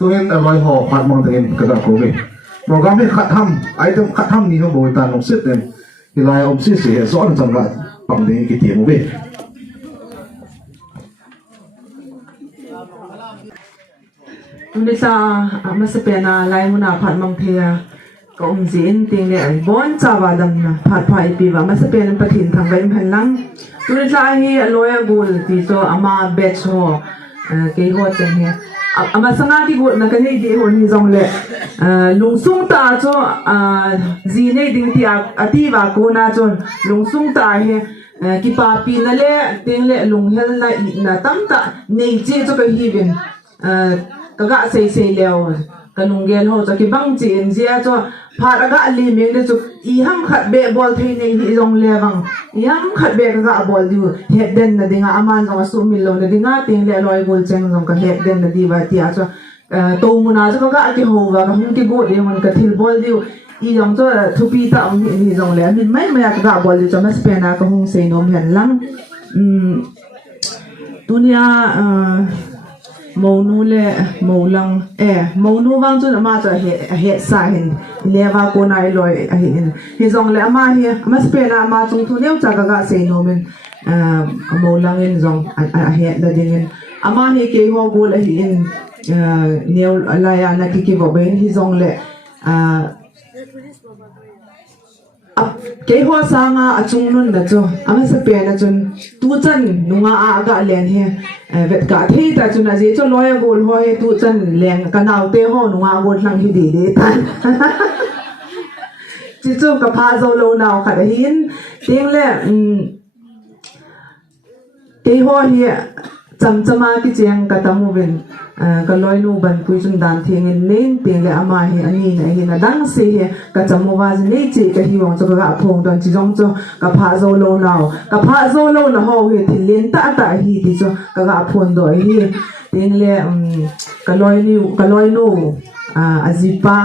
tuin aloi ho khat mang thengin kada ko ve program he khatham item khatham ni ho boi ta nong sit den hilai om si se zon chang ba pang de ki ti mo ve Unda sa masapena lai muna phat mang thea ka zin ting le ai bon chawa dam na phat phai pi wa masapena pathin thang bai phan lang unda sa hi aloya gul ti so ama batch ho ke ho chen he ama sanga ki gut na ka nei di ho ni jong le lungsung ta cho zi nei ding ti ati wa ko na cho lungsung ta he ki pa pi na le ting le lung hel na tam ta nei che cho ka hi bin kaga sei leo kanungel ho cho ki bang chi en zia cho phat aga li meng de chu I ham khat be bol thei nei hi jong le bang I ham khat be ga bol du het den na dinga aman jong su mil lo na dinga ting le loi bol cheng jong ka het den na di ba ti a cho to muna cho ga ki ho ga hum ki go de mon ka thil bol diu I jong cho thupi ta om ni jong le min mai mai ka bol diu cho na spena ka hung sei nom hen lang dunia monu le molang monu wang chu ma cha he sa hin leva ko nai loi a hin hi zong le ama hi ama spena ma chung thu neu cha ga sei no men molang in zong a he da ding in ama hi ke ho gol a hi in neu la ya na ki bo ben hi zong le ke ho sanga achung nun na cho ama spena chun tu chan nunga a ga len he vet ka thei ta chun a je cho loya gol ho he tu chan leng ka naw te ho nunga gol hlang hi de de ta chi chu ka pha zo lo naw kha da hin ting le ke ho hi cham chama ki cheng ka tamu ben ka loi nu ban pui chun dan theng in nen peng le ama hi ani na hi na dang se he ka chamu wa nei che ka hi wong cho ka phong don chi jong cho ka pha zo lo naw ka pha zo lo na ho he thil len ta hi ti cho ka ga phon do hi teng le ka loi nu azipa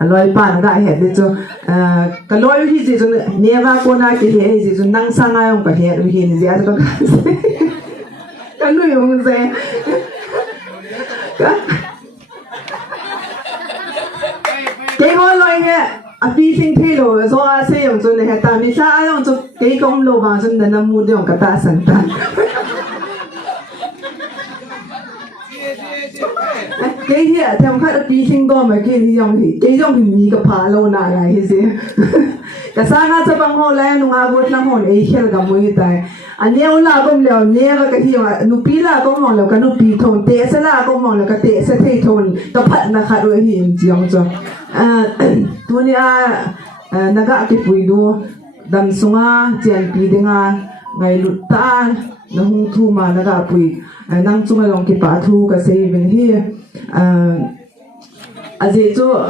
aloi pa na ga he de cho ka loi hi ji cho neva ko na ki he ji cho nang sanga yong ka he hi ni ja ka ka lu yong ze cái ngôi loài nghe phi sinh thế rồi do xây dựng cho này ta mi sa用就几公路吧真的那目的用个大神蛋cái hiện theo khách phi sinh đó mà cái dùng thì mi cái phá lâu nào này cái gì cái sáng nay chấp bằng hồ lên nung áo bút làm hồ ấy khel cái mũi tai anh yêu là công liệu nhẹ cái gì mà nụ pi là công mong liệu cái nụ pi thôn tệ sẽ là công mong liệu cái tệ sẽ thay thôn cái phật là khát đôi hiền chiang cho tu nia naga cái bụi đu đầm sunga chèn pi denga ngày lụt ta nó hung thu mà naga bụi năng chung là lòng cái bả thu cái xây bên hi dễ cho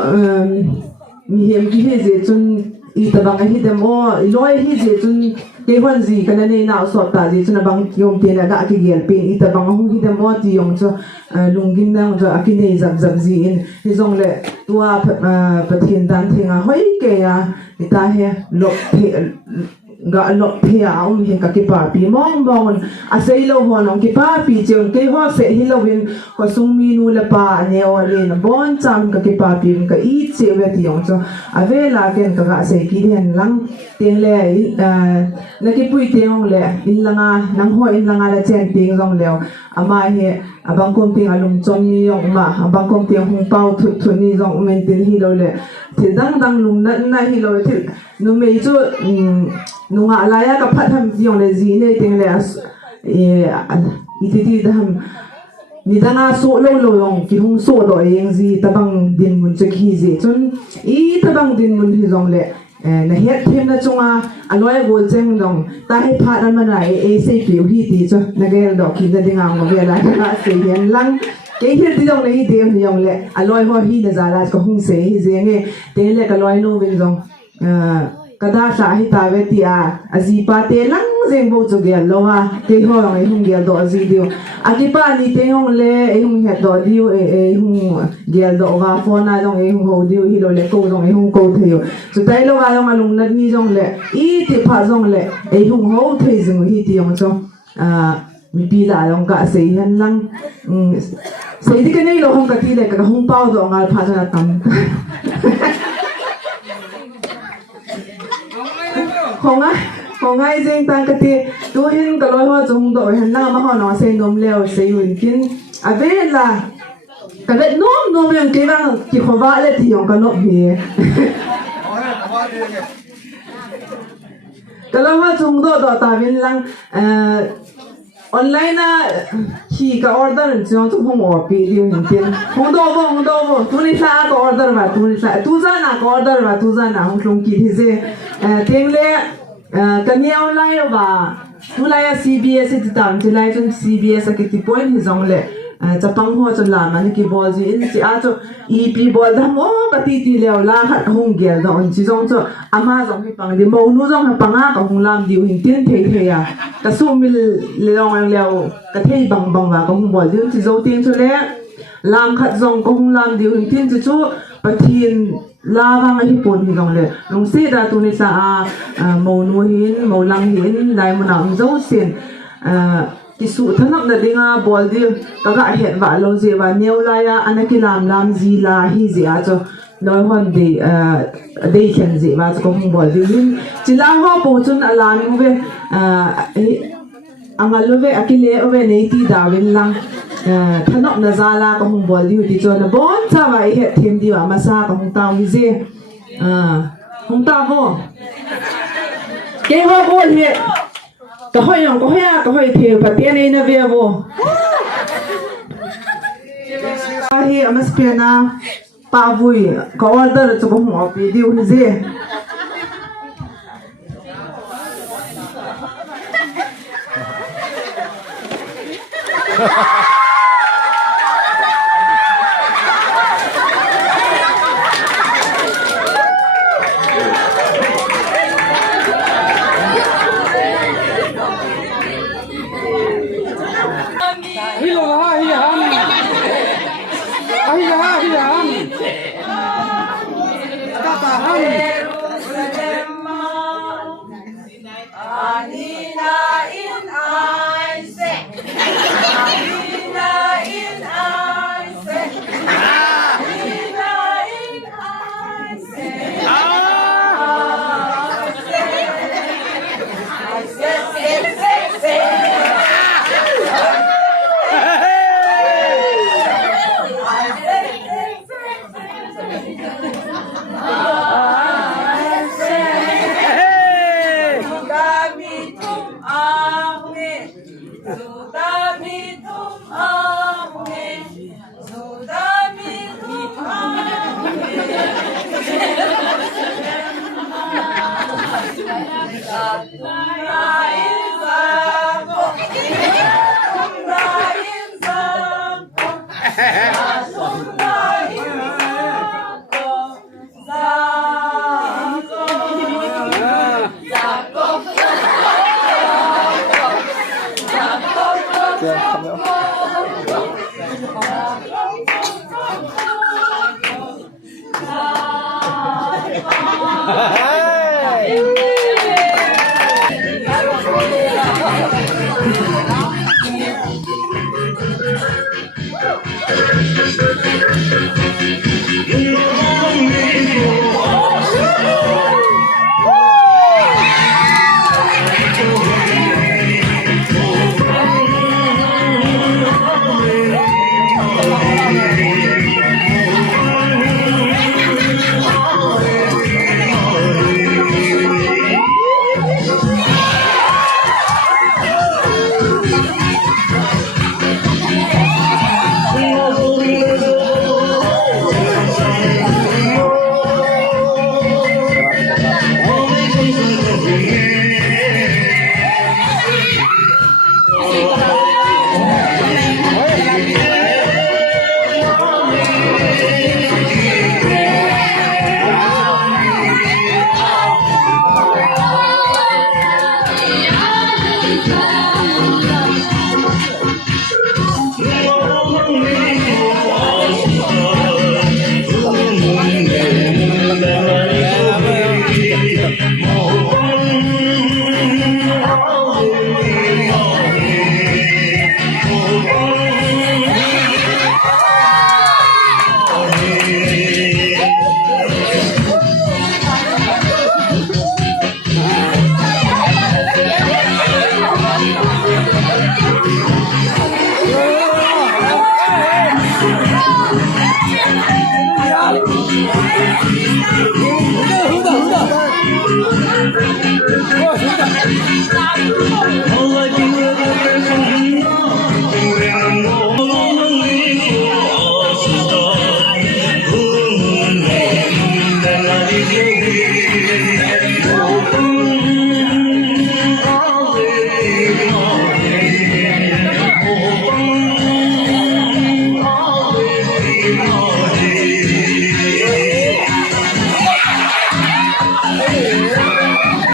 hiểm cái hi dễ chun I ta bang hi dem o loi hi je chun ke hon gì cái này nào so ta je chun bang yom te na ga ki gel pe I ta bang hung hi dem o ti yom cho lungim na cho akine zap gì in hi zong le tua pathin dan thinga hoi ke ya ta he lok the ga lok the a he ka ki pa pi mong a sei lo ho nong ki pa pi chen ke ho se hi lo win ko sung mi nu la pa ne o le na bon cham ka ki pa pi ka I che we ti yong cho a ve la ken ka ga se ki den lang ten le na ki pui te ong le in langa nang ho in langa la chen ting rong leo ama he abang kom ting alum chom ni yong ma abang kom ting hung pau thu ni rong men ten hi lo le thil dang lum na hi lo thil nu me chu nu nga la ya ka phat ham yong le zi ne ting le ti dam ni danga so lo yong ki hung so do yeng zi tabang din mun che khi zi chun I tabang din mun hi jong le na het them na chunga aloi gol cheng dong ta he phat an man ai se pi hi ti cho na gel do ki da dinga ngo ve la ka se yen lang cái hiện ti dong le hi de hi yong le aloi ho hi na za la ko hung se hi ze nge te le ka loi nu bin dong kada sa hi ta ve ti azipa te lang zeng bo chu gel lo ha ke ho long hung gel do azi dio akipa ni te hong le hung het do dio hung gel do ga phone na dong hung ho dio hi lo le ko dong hung ko theo chu tai lo ga yong alung nat ni jong le I ti pha jong le hung ho thei jing hi ti yong cho มีปีละลองกะเสียนลังเสียที่กันนี่เราห้องกะที่เลยกะห้องเป้าตัวงานพาชนะตั้มของไงจริงตั้งกะที่ตัวเห็นกะลอยว่าจงโดยเห็นหน้ามาห่อหนอเสียนมเลี้ยวเสียหุ่นกินอาเวล่ะกะเวน้องยังกี่บ้างกี่ขวาเลยที่ยองกะลบเหี้ยกะลอยว่าจงโดต่อตาวินลังonline na ki ka order jong tu hong or pi di hin tin hong do bo tu ni sa ka order ba tu ni sa tu za na ka order ba tu za na hong tlong ki thi se teng le ka ni online ba tu la ya CBS ti tam ti lai chung CBS ki ti point hi jong le chapang ho chon la man ki bol ji in chi a cho EP bol da mo ka ti ti le la khat hong gel da on chi jong cho ama jong hi pang di mo nu jong pang a ka hong lam diu hin tin the ya ka su mil le long ang leo ka thei bang wa ka hong bol ji chi zo ting cho le lam khat jong ka hong lam diu hin tin chu pathin la wang hi pon hi jong le long se da tu ni sa a mo nu hin mo lang hin lai mo na zo sin ki su thanap na dinga bol di kaga het wa lo je wa neu la ya anaki lam ji la hi je a cho loi hon de chen je wa ko hong bol di hin chila ho po chun alam mu ve angal lo ve akile ove nei ti dawin lang thanap na za la ko hong bol di ti cho na bon cha wa he them di wa ma sa ko hong taw hi je hong ta ho ke ho bol heก็ห้อยยองก็ห้อยก็ห้อยเทียวปะเตียนนี่นะเวียโวเฮียมัสเปียนะปาวุยก็ออเดอร์จะก็หัวปีดิวนี่สิYeah.